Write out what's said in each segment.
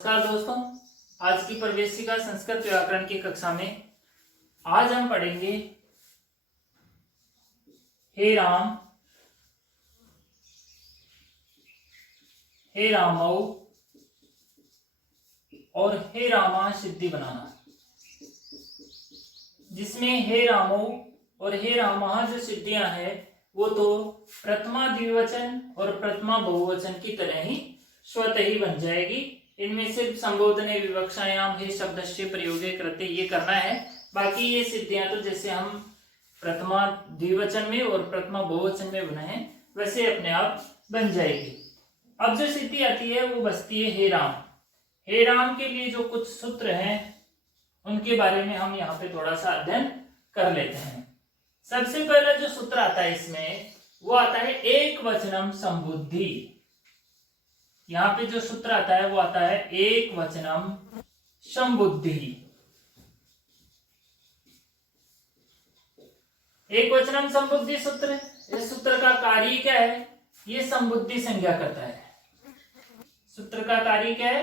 नमस्कार दोस्तों, आज की प्रवेशिका संस्कृत व्याकरण की कक्षा में आज हम पढ़ेंगे हे राम, हे रामौ और हे रामा सिद्धि बनाना। जिसमें हे रामौ और हे रामा जो सिद्धियां हैं वो तो प्रथमा द्विवचन और प्रथमा बहुवचन की तरह ही स्वतः ही बन जाएगी। इनमें सिर्फ संबोधने विवक्षायाम हे शब्दस्य प्रयोगे कृते ये करना है। बाकी ये सिद्धियां तो जैसे हम प्रथमा द्विवचन में और प्रथमा बहुवचन में बनाए हैं वैसे अपने आप बन जाएगी। अब जो सिद्धि आती है वो बसती है हे राम। हे राम के लिए जो कुछ सूत्र हैं उनके बारे में हम यहाँ पे थोड़ा सा अध्ययन कर लेते हैं। सबसे पहला जो सूत्र आता है इसमें वो आता है एक वचनम संबुद्धि। यहाँ पे जो सूत्र आता है वो आता है एक वचनम संबुद्धि। एक वचनम संबुद्धि सूत्र, इस सूत्र का कार्य क्या है? ये संबुद्धि संज्ञा करता है। सूत्र का कार्य क्या है?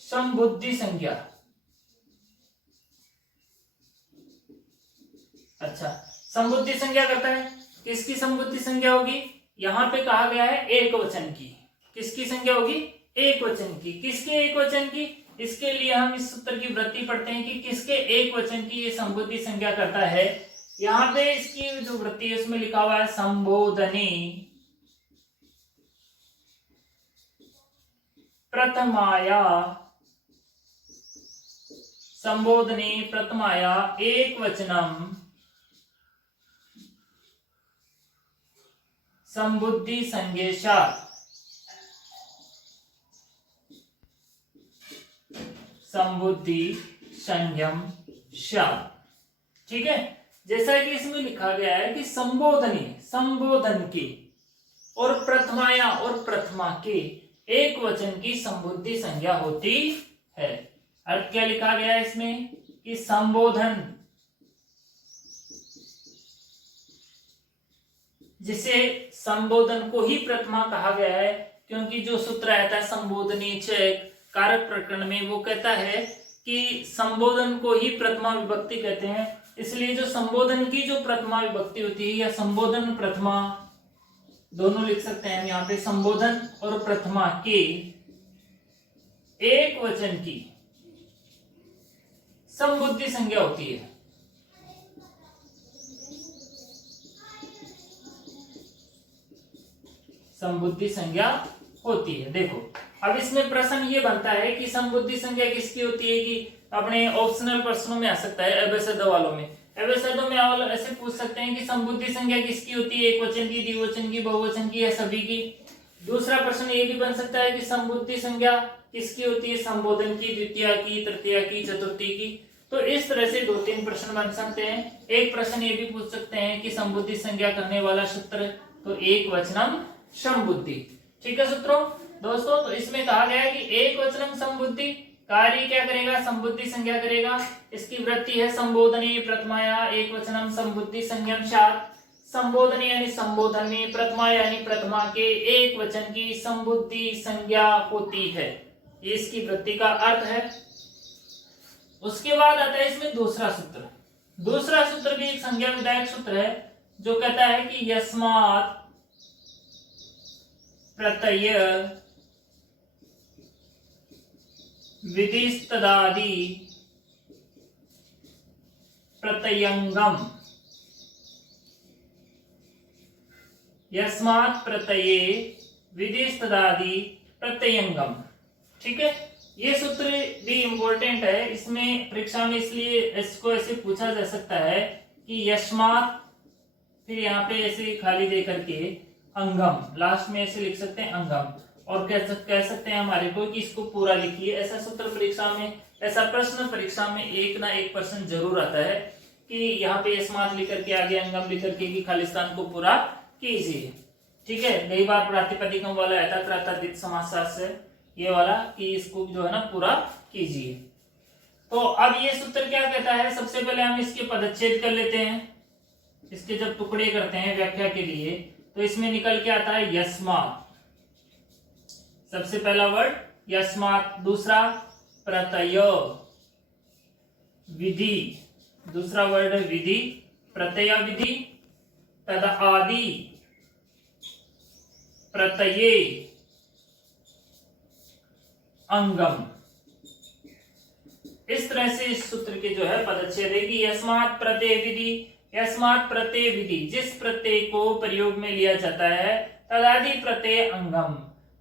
संबुद्धि संज्ञा। अच्छा, संबुद्धि संज्ञा करता है। किसकी संबुद्धि संज्ञा होगी? यहाँ पे कहा गया है एक वचन की। किसकी संज्ञा होगी? एक वचन की। किसके एक वचन की? इसके लिए हम इस सूत्र की वृत्ति पढ़ते हैं कि किसके एक वचन की ये संबुद्धि संज्ञा करता है। यहाँ पे इसकी जो वृत्ति है उसमें लिखा हुआ है संबोधनी प्रथमाया, संबोधनी प्रथमाया एक वचनम संबुद्धि संज्ञेशा। संबुद्धि संयम शा। ठीक है, जैसा कि इसमें लिखा गया है कि संबोधनी संबोधन की और प्रथमाया और प्रथमा के एक वचन की संबुद्धि संज्ञा होती है। अर्थ क्या लिखा गया है इसमें कि संबोधन जिसे संबोधन को ही प्रथमा कहा गया है क्योंकि जो सूत्र आता है संबोधनी चेक कारक प्रकरण में वो कहता है कि संबोधन को ही प्रथमा विभक्ति कहते हैं। इसलिए जो संबोधन की जो प्रथमा विभक्ति होती है या संबोधन प्रथमा दोनों लिख सकते हैं हम यहाँ पे। संबोधन और प्रथमा के एक वचन की संबुद्धि संज्ञा होती है। संबुद्धि संज्ञा होती है। देखो अब इसमें प्रश्न ये बनता है कि संबुद्धि संज्ञा किसकी होती है कि अपने ऑप्शनल प्रश्नों में आ सकता है। एबेसद वालों में एबेसदों में ऐसे पूछ सकते हैं कि संबुद्धि संज्ञा किसकी होती है? एक वचन की, द्विवचन की, बहुवचन की या सभी की। दूसरा प्रश्न ये भी बन सकता है कि संबुद्धि संज्ञा किसकी होती है? संबोधन की, द्वितीया की, तृतीया की, चतुर्थी की। तो इस तरह से 2-3 प्रश्न बन सकते हैं। एक प्रश्न ये भी पूछ सकते हैं कि संबुद्धि संज्ञा करने वाला सूत्र तो एक वचनम संबुद्धि। ठीक है सूत्रों दोस्तों, तो इसमें कहा गया है कि एक वचनम संबुद्धि कार्य क्या करेगा? संबुद्धि संज्ञा करेगा। इसकी वृत्ति है संबोधनी प्रथमाया एक वचनम संबुद्धि संज्ञम सात। संबोधनी यानी संबोधन में, प्रथमा यानी प्रथमा के एक वचन की संबुद्धि संज्ञा होती है। ये इसकी वृत्ति का अर्थ है। उसके बाद आता है इसमें दूसरा सूत्र। दूसरा सूत्र भी एक संज्ञा विधायक सूत्र है जो कहता है कि यस्मात् प्रत्यय विधिस्तदादि प्रत्ययंगम। यस्मात् प्रत्यये विधिस्तदादि प्रत्ययंगम। ठीक है, ये सूत्र भी इंपॉर्टेंट है। इसमें परीक्षा में इसलिए इसको ऐसे पूछा जा सकता है कि यस्मात् फिर यहाँ पे ऐसे खाली दे करके अंगम, लास्ट में ऐसे लिख सकते हैं अंगम और कह सकते हैं हमारे को कि इसको पूरा लिखिए। ऐसा सूत्र परीक्षा में, ऐसा प्रश्न परीक्षा में एक ना एक प्रश्न जरूर आता है कि यहाँ पे यस्मात् लिख करके आगे अंगम लिख करके कि खालिस्तान को पूरा कीजिए। ठीक है, कई बार प्रातिपदिकम वाला यथाकृत समास से ये वाला कि इसको जो है ना पूरा कीजिए। तो अब ये सूत्र क्या कहता है? सबसे पहले हम इसके पदच्छेद कर लेते हैं। इसके जब टुकड़े करते हैं व्याख्या के लिए तो इसमें निकल के आता है यस्मात्। सबसे पहला वर्ड यस्मात्, दूसरा प्रत्यय विधि, दूसरा वर्ड है विधि, प्रत्यय विधि, तद आदि प्रत्यये अंगम। इस तरह से इस सूत्र के जो है पदच्छेद है कि यस्मात् प्रत्यय विधि, यस्मात् प्रत्यय विधि, जिस प्रत्यय को प्रयोग में लिया जाता है, तदादि प्रत्यय अंगम,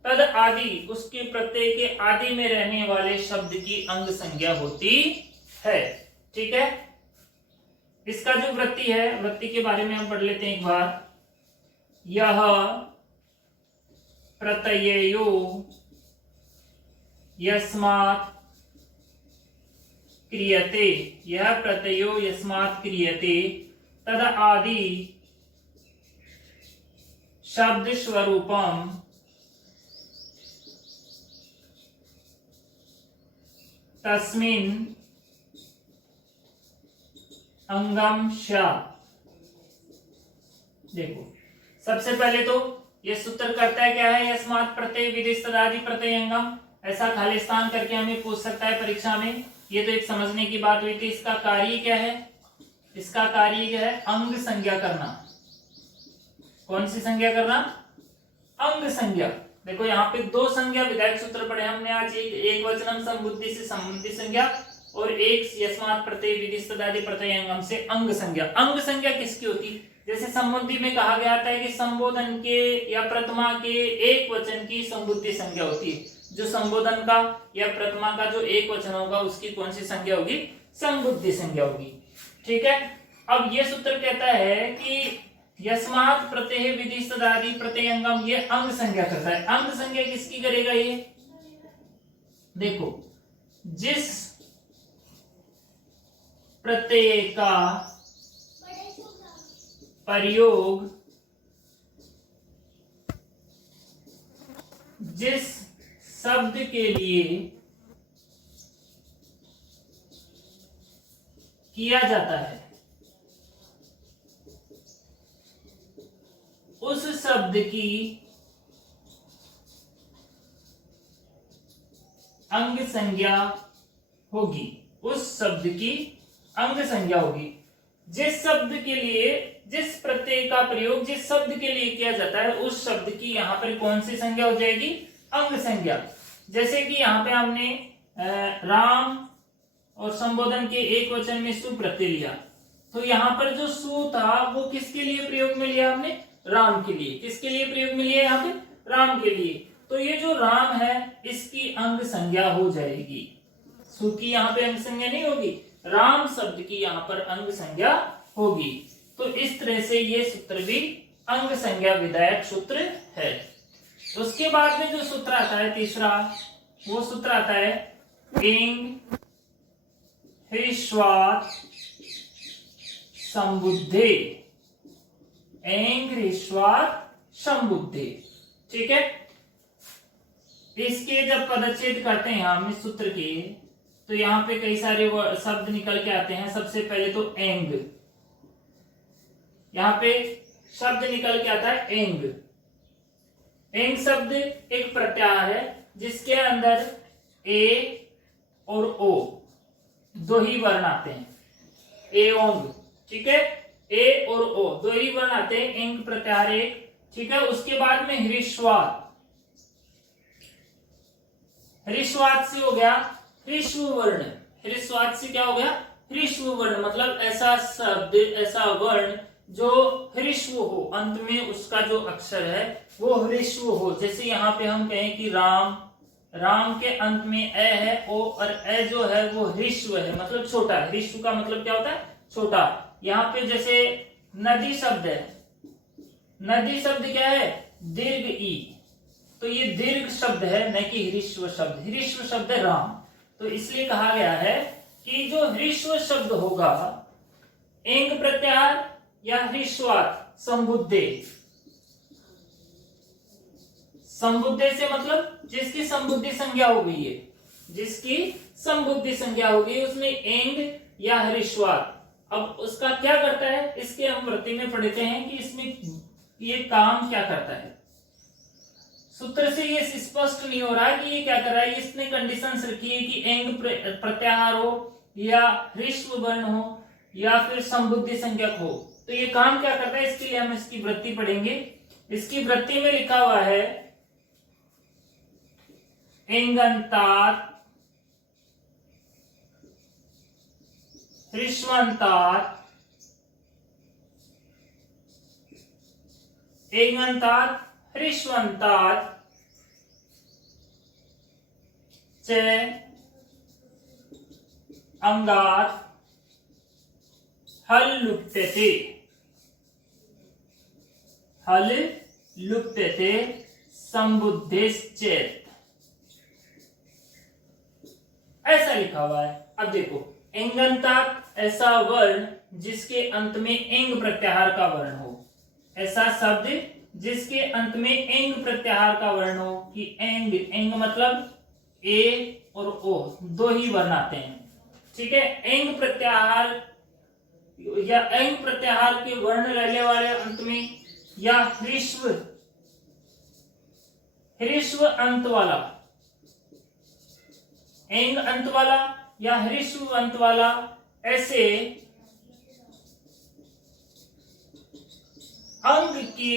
तद आदि उसके प्रत्यय के आदि में रहने वाले शब्द की अंग संज्ञा होती है। ठीक है, इसका जो वृत्ति है, वृत्ति के बारे में हम पढ़ लेते हैं एक बार। यह प्रत्ययो यस्मात् क्रियते, यह प्रत्ययो यस्मात् क्रियते, तद आदि शब्द स्वरूपम तस्मिन् अंगम स्यात्। देखो, सबसे पहले तो ये सूत्र करता है क्या है, यस्मात् प्रत्यय विधि तदादि प्रत्यय अंगम। ऐसा खालिस्तान करके हमें पूछ सकता है परीक्षा में। ये तो एक समझने की बात हुई थी। इसका कार्य क्या है, इसका कार्य क्या है, अंग संज्ञा करना। कौन सी संज्ञा करना, अंग संज्ञा। देखो यहाँ पे दो संज्ञा विधायक सूत्र पढ़े हमने आज, एक वचनम संबुद्धि से संबंधी संज्ञा और एक यस्मात् प्रत्यय विधि तदादि प्रत्यय अंगम से अंग संज्ञा। अंग संज्ञा किसकी होती, जैसे संबुद्धि में कहा गया था कि संबोधन के या प्रथमा के एक वचन की संबुद्धि संज्ञा होती है। जो संबोधन का या प्रथमा का जो एक वचन होगा उसकी कौन सी संज्ञा होगी, संबुद्धि संज्ञा होगी। ठीक है, अब ये सूत्र कहता है कि यस्मात् प्रत्यय विधि तदादि प्रत्यय अंगम, ये अंग संज्ञा करता है। अंग संज्ञा किसकी करेगा ये, देखो, जिस प्रत्यय का प्रयोग जिस शब्द के लिए किया जाता है, उस शब्द की अंग संज्ञा होगी, उस शब्द की अंग संज्ञा होगी। जिस शब्द के लिए, जिस प्रत्यय का प्रयोग जिस शब्द के लिए किया जाता है, उस शब्द की यहां पर कौन सी संज्ञा हो जाएगी, अंग संज्ञा। जैसे कि यहाँ पे हमने राम और संबोधन के एक वचन में सु प्रत्यय लिया, तो यहाँ पर जो सु था वो किसके लिए प्रयोग में लिया हमने, राम के लिए। किसके लिए प्रयोग में लिया यहाँ पे, राम के लिए। तो ये जो राम है इसकी अंग संज्ञा हो जाएगी, सु की यहाँ पे अंग संज्ञा नहीं होगी, राम शब्द की यहाँ पर अंग संज्ञा होगी। तो इस तरह से ये सूत्र भी अंग संज्ञा विधायक सूत्र है। उसके बाद में जो सूत्र आता है तीसरा, वो सूत्र आता है एंग ह्रीश्वात् संबुद्धे, एंग ह्रीश्वात् संबुद्धे। ठीक है, इसके जब पदच्छेद करते हैं हम इस सूत्र के, तो यहाँ पे कई सारे शब्द निकल के आते हैं। सबसे पहले तो एंग, यहाँ पे शब्द निकल के आता है एंग। एंग शब्द एक प्रत्याहार है जिसके अंदर ए और ओ दो ही वर्ण आते हैं, एओंग। ठीक है, ए और ओ दो ही वर्ण आते हैं, एंग प्रत्याहार एक। ठीक है, उसके बाद में ह्रीश्वात्, ह्रीश्वात् से हो गया ह्रीश्व वर्ण। ह्रीश्वात् से क्या हो गया, ह्रीश्व वर्ण, मतलब ऐसा शब्द, ऐसा वर्ण जो ह्रीश्व हो, अंत में उसका जो अक्षर है वो ह्रीश्व हो। जैसे यहाँ पे हम कहें कि राम, राम के अंत में ए है, ओ और ए जो है वो ह्रीश्व है, मतलब छोटा। ह्रीश्व का मतलब क्या होता है, छोटा। यहाँ पे जैसे नदी शब्द है, नदी शब्द क्या है, दीर्घ ई, तो ये दीर्घ शब्द है, न कि ह्रीश्व शब्द। ह्रीश्व शब्द है राम। तो इसलिए कहा गया है कि जो ह्रीश्व शब्द होगा, एंग प्रत्याहार या ह्रीश्वात् संबुद्धे, संबुद्धे से मतलब जिसकी संबुद्धि संज्ञा हो गई है, जिसकी संबुद्धि संज्ञा हो गई, उसमें एंग या ह्रीश्वात्। अब उसका क्या करता है, इसके हम वृत्ति में पढ़ते हैं कि इसमें ये काम क्या करता है। सूत्र से ये स्पष्ट नहीं हो रहा कि ये क्या कर रहा है। इसने कंडीशंस रखी है कि एंग प्रत्याहार हो या ह्रस्व वर्ण हो या फिर संबुद्धि संज्ञक हो। तो ये काम क्या करता है, इसके लिए हम इसकी वृत्ति पढ़ेंगे। इसकी वृत्ति में लिखा हुआ है एंगंतात, ह्रस्वंतात, एंगंतात, ह्रस्वंतात च अंगात हल लुप्यते, हल लुप्यते संबुद्धिश्चेत्, ऐसा लिखा हुआ है। अब देखो एंगंतात ऐसा वर्ण जिसके अंत में एंग प्रत्याहार का वर्ण हो, ऐसा शब्द जिसके अंत में एंग प्रत्याहार का वर्ण हो कि एंग, एंग मतलब ए और ओ दो ही वर्ण आते हैं, ठीक है। एंग प्रत्याहार या एंग प्रत्याहार के वर्ण रहने वाले अंत में या ह्रस्व, ह्रस्व अंत वाला, एंग अंत वाला या ह्रस्व अंत वाला, ऐसे अंग के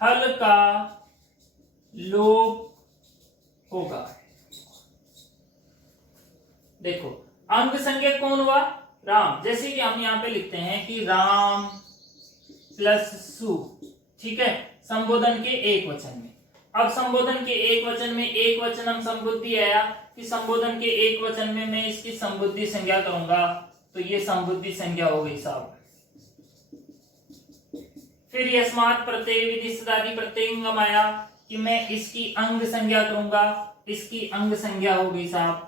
हल का लोप होगा। देखो अंग संज्ञा कौन हुआ, राम। जैसे कि हम यहां पे लिखते हैं कि राम प्लस सु, ठीक है, संबोधन के एक वचन में। अब संबोधन के एक वचन में एक वचन हम संबुद्धि आया कि संबोधन के एक वचन में मैं इसकी संबुद्धि संज्ञा करूंगा, तो ये संबुद्धि संज्ञा हो गई साहब। फिर यस्मात् प्रत्यय विधिशदादि प्रत्ययंगम आया कि मैं इसकी अंग संज्ञा करूंगा, इसकी अंग संज्ञा हो गई साहब।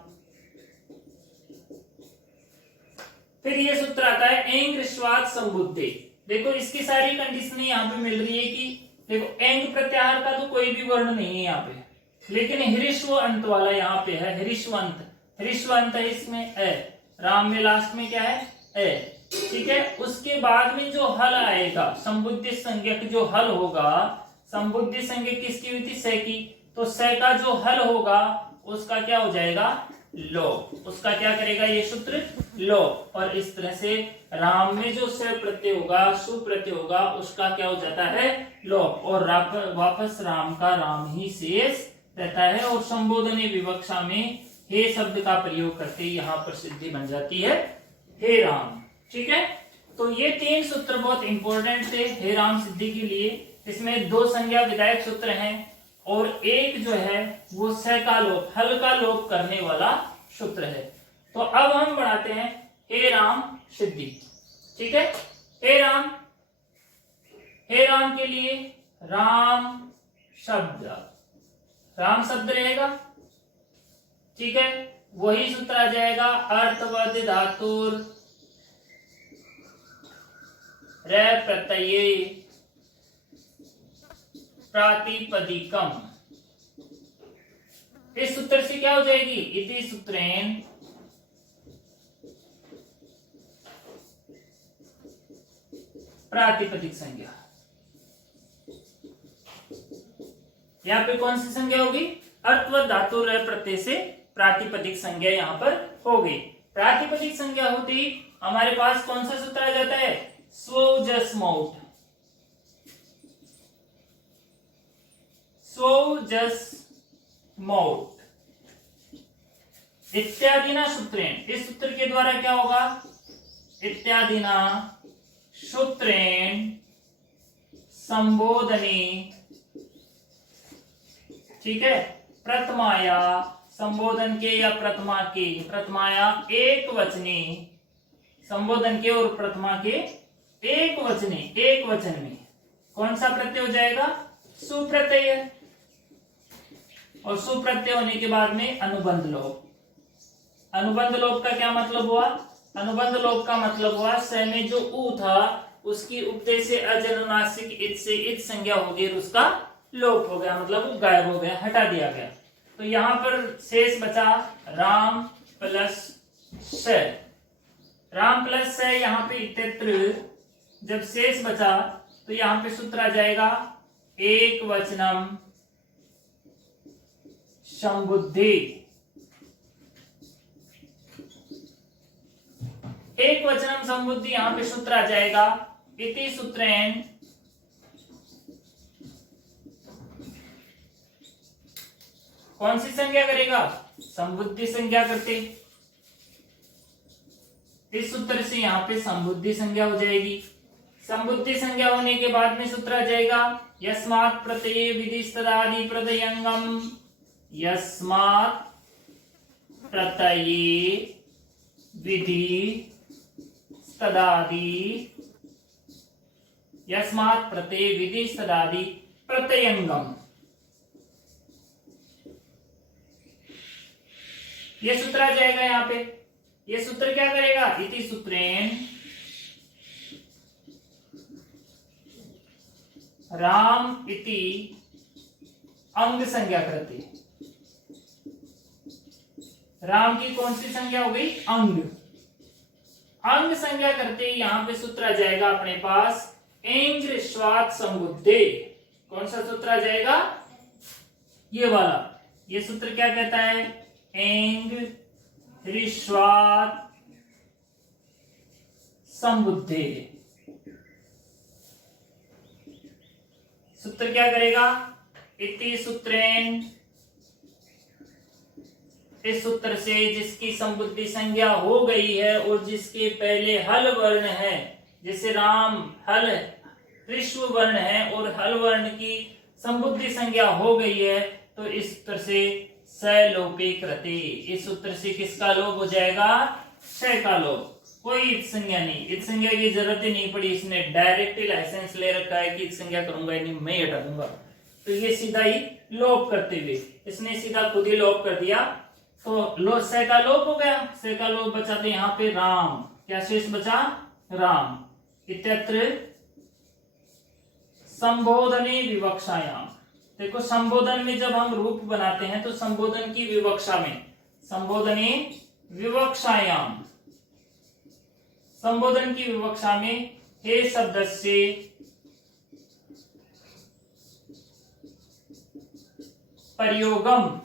फिर ये सूत्र आता है एंग ह्रस्वात् संबुद्धि। देखो इसकी सारी कंडीशन यहाँ पे मिल रही है कि देखो एंग प्रत्याहार का तो कोई भी वर्ण नहीं है यहाँ पे, लेकिन ह्रस्व अंत वाला यहाँ पे है, ह्रस्वंत, ह्रस्वंत है इसमें ए, राम में लास्ट में क्या है ए, ठीक है। उसके बाद में जो हल आएगा, संबुद्धि संज्ञक जो हल होगा, संबुद्धि संज्ञक किसकी हुई थी, से की, तो से का जो हल होगा उसका क्या हो जाएगा, लोप। उसका क्या करेगा ये सूत्र, लोप। और इस तरह से राम में जो से प्रत्यय होगा, सु प्रत्यय होगा, उसका क्या हो जाता है, लोप, और वापस राम का राम ही शेष रहता है। और संबोधनी विवक्षा में हे शब्द का प्रयोग करके यहाँ पर सिद्धि बन जाती है हे राम, ठीक है। तो ये तीन सूत्र बहुत इंपॉर्टेंट थे हे राम सिद्धि के लिए। इसमें दो संज्ञा विधायक सूत्र हैं और एक जो है वो स का लोप, हल का लोप करने वाला सूत्र है। तो अब हम बढ़ाते हैं हे राम सिद्धि, ठीक है। हे राम के लिए राम शब्द, राम शब्द रहेगा, ठीक है। वही सूत्र आ जाएगा अर्थवद धातुर रे प्रत्यये प्रातिपदिकम। इस सूत्र से क्या हो जाएगी, इति सूत्रेण प्रातिपदिक संज्ञा। यहाँ पे कौन सी संज्ञा होगी, अर्थवद धातु रे प्रत्यय से प्रातिपदिक संज्ञा यहाँ पर हो गई। प्रातिपदिक संज्ञा होती हमारे पास कौन सा सूत्र आ जाता है, स्वजस्मौट, स्वजस्मौट इत्यादि ना सूत्रेण। इस सूत्र के द्वारा क्या होगा, इत्यादि ना सूत्रेण संबोधनी, ठीक है, प्रथमाया, संबोधन के या प्रथमा के, प्रथमाया एक वचने, संबोधन के और प्रथमा के एक वचने, एक वचन में कौन सा प्रत्यय हो जाएगा, सुप्रत्यय। और सुप्रत्यय होने के बाद में अनुबंध लोप। अनुबंध लोप का क्या मतलब हुआ, अनुबंध लोप का मतलब हुआ स में जो ऊ था उसकी उपदेश से अजनुनासिक इत से इत संज्ञा हो गई, उसका लोप हो गया, मतलब वो गायब हो गया, हटा दिया गया। तो यहाँ पर शेष बचा राम प्लस स, राम प्लस स। यहाँ पे इत्यत्र जब शेष बचा तो तो यहां पे सूत्र आ जाएगा एक वचनम संबुद्धि। एक वचनम संबुद्धि यहां पे सूत्र आ जाएगा इति सूत्रेण कौन सी संज्ञा करेगा? संबुद्धि संज्ञा करते। इस सूत्र से यहां पे संबुद्धि संज्ञा हो जाएगी। संबुद्धि संज्ञा होने के बाद में सूत्र आ जाएगा यस्मात् प्रत्यये विधिस्तदादि प्रत्ययंगम। यस्मात् प्रत्यये विधि तदादि, यस्मात् प्रत्यय विधि तदादि प्रत्ययंगम। ये सूत्र आ जाएगा यहाँ पे। ये सूत्र क्या करेगा? इति सूत्रेण राम इति अंग संज्ञा करते। राम की कौन सी संज्ञा हो गई? अंग। अंग संज्ञा करते ही यहां पे सूत्र आ जाएगा अपने पास एंग ऋष्वात् संबुद्धे। कौन सा सूत्र आ जाएगा? ये वाला। ये सूत्र क्या कहता है? एंग ऋष्वात् संबुद्धे। सूत्र क्या करेगा? इति सूत्रेण, इस सूत्र से जिसकी संबुद्धि संज्ञा हो गई है और जिसके पहले हल वर्ण है, जैसे राम हल ऋष्व वर्ण है और हल वर्ण की संबुद्धि संज्ञा हो गई है, तो इस सूत्र से स लोपे कृते। इस सूत्र से किसका लोप हो जाएगा? श का लोप। कोई इत संज्ञा नहीं, इत संज्ञा की जरूरत ही नहीं पड़ी। इसने डायरेक्ट ही लाइसेंस ले रखा है कि इत संज्ञा करूंगा नहीं, मैं हटा दूंगा। तो ये सीधा ही लोप करते हुए इसने सीधा खुद ही लोप कर दिया। तो से का लोप हो गया। से का लोप बचा तो यहाँ पे राम। क्या शेष बचा? राम। इत्यत्र संबोधने विवक्षायाम। देखो संबोधन में जब हम रूप बनाते हैं तो संबोधन की विवक्षा में, संबोधने विवक्षायाम, संबोधन की विवक्षा में हे शब्दस्य प्रयोगम।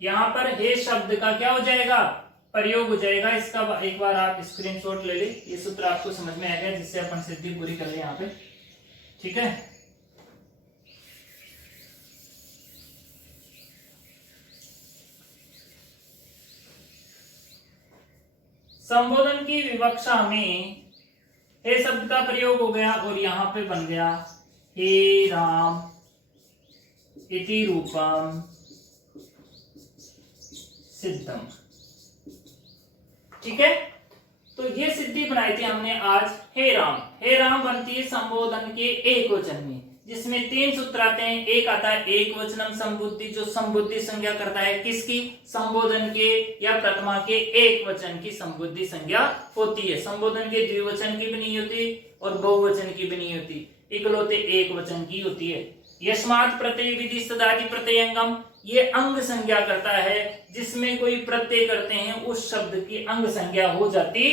यहां पर हे शब्द का क्या हो जाएगा? प्रयोग हो जाएगा। इसका एक बार आप स्क्रीनशॉट ले ले। ये सूत्र आपको समझ में आ गया जिससे अपन सिद्धि पूरी कर ले यहाँ पे। ठीक है। संबोधन की विवक्षा में हे शब्द का प्रयोग हो गया और यहां पे बन गया हे राम इति रूपम सिद्धम। ठीक है। तो ये सिद्धि बनाई थी हमने आज हे राम। हे राम बनती है संबोधन के एक वचन में, जिसमें तीन सूत्र आते हैं। एक आता है एक वचनम संबुद्धि, जो संबुद्धि संज्ञा करता है किसकी? संबोधन के या प्रथमा के एक वचन की संबुद्धि संज्ञा होती है। संबोधन के द्विवचन की भी नहीं होती और बहुवचन की भी नहीं होती, इकलौते एक वचन की होती है। यस्मात् प्रत्यय विधि सदादि प्रत्ययंगम, ये अंग संज्ञा करता है। जिसमें कोई प्रत्यय करते हैं उस शब्द की अंग संज्ञा हो जाती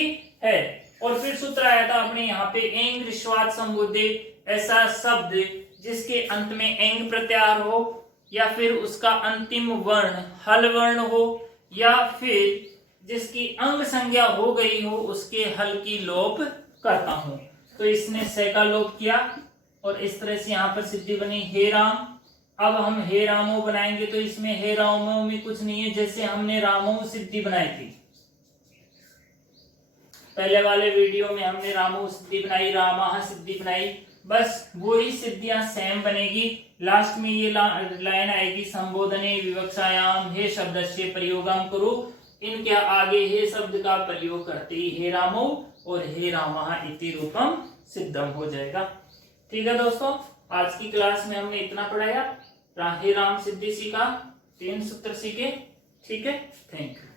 है। और फिर सूत्र आया था अपने यहाँ पे एंग ऋष्वात् संबुद्धि। ऐसा शब्द जिसके अंत में एंग प्रत्याहार हो या फिर उसका अंतिम वर्ण हल वर्ण हो या फिर जिसकी अंग संज्ञा हो गई हो उसके हल की लोप करता हूं। तो इसने से का लोप किया और इस तरह से यहाँ पर सिद्धि बनी हे राम। अब हम हे रामो बनाएंगे तो इसमें हे रामो में कुछ नहीं है, जैसे हमने रामो सिद्धि बनाई थी। पहले वाले वीडियो में हमने रामो सिद्धि बनाई, रामा सिद्धि बनाई, बस वही सिद्धियां सेम बनेगी। लास्ट में ये लाइन आएगी संबोधने विवक्षायाम हे शब्दस्य प्रयोगम करो। इनके आगे हे शब्द का प्रयोग करते ही हे रामो और हे रामा इति रूपम सिद्धम हो जाएगा। ठीक है दोस्तों, आज की क्लास में हमने इतना पढ़ाया। हे राम सिद्धि सीखा, 3 सूत्र सीखे। ठीक है, थैंक यू।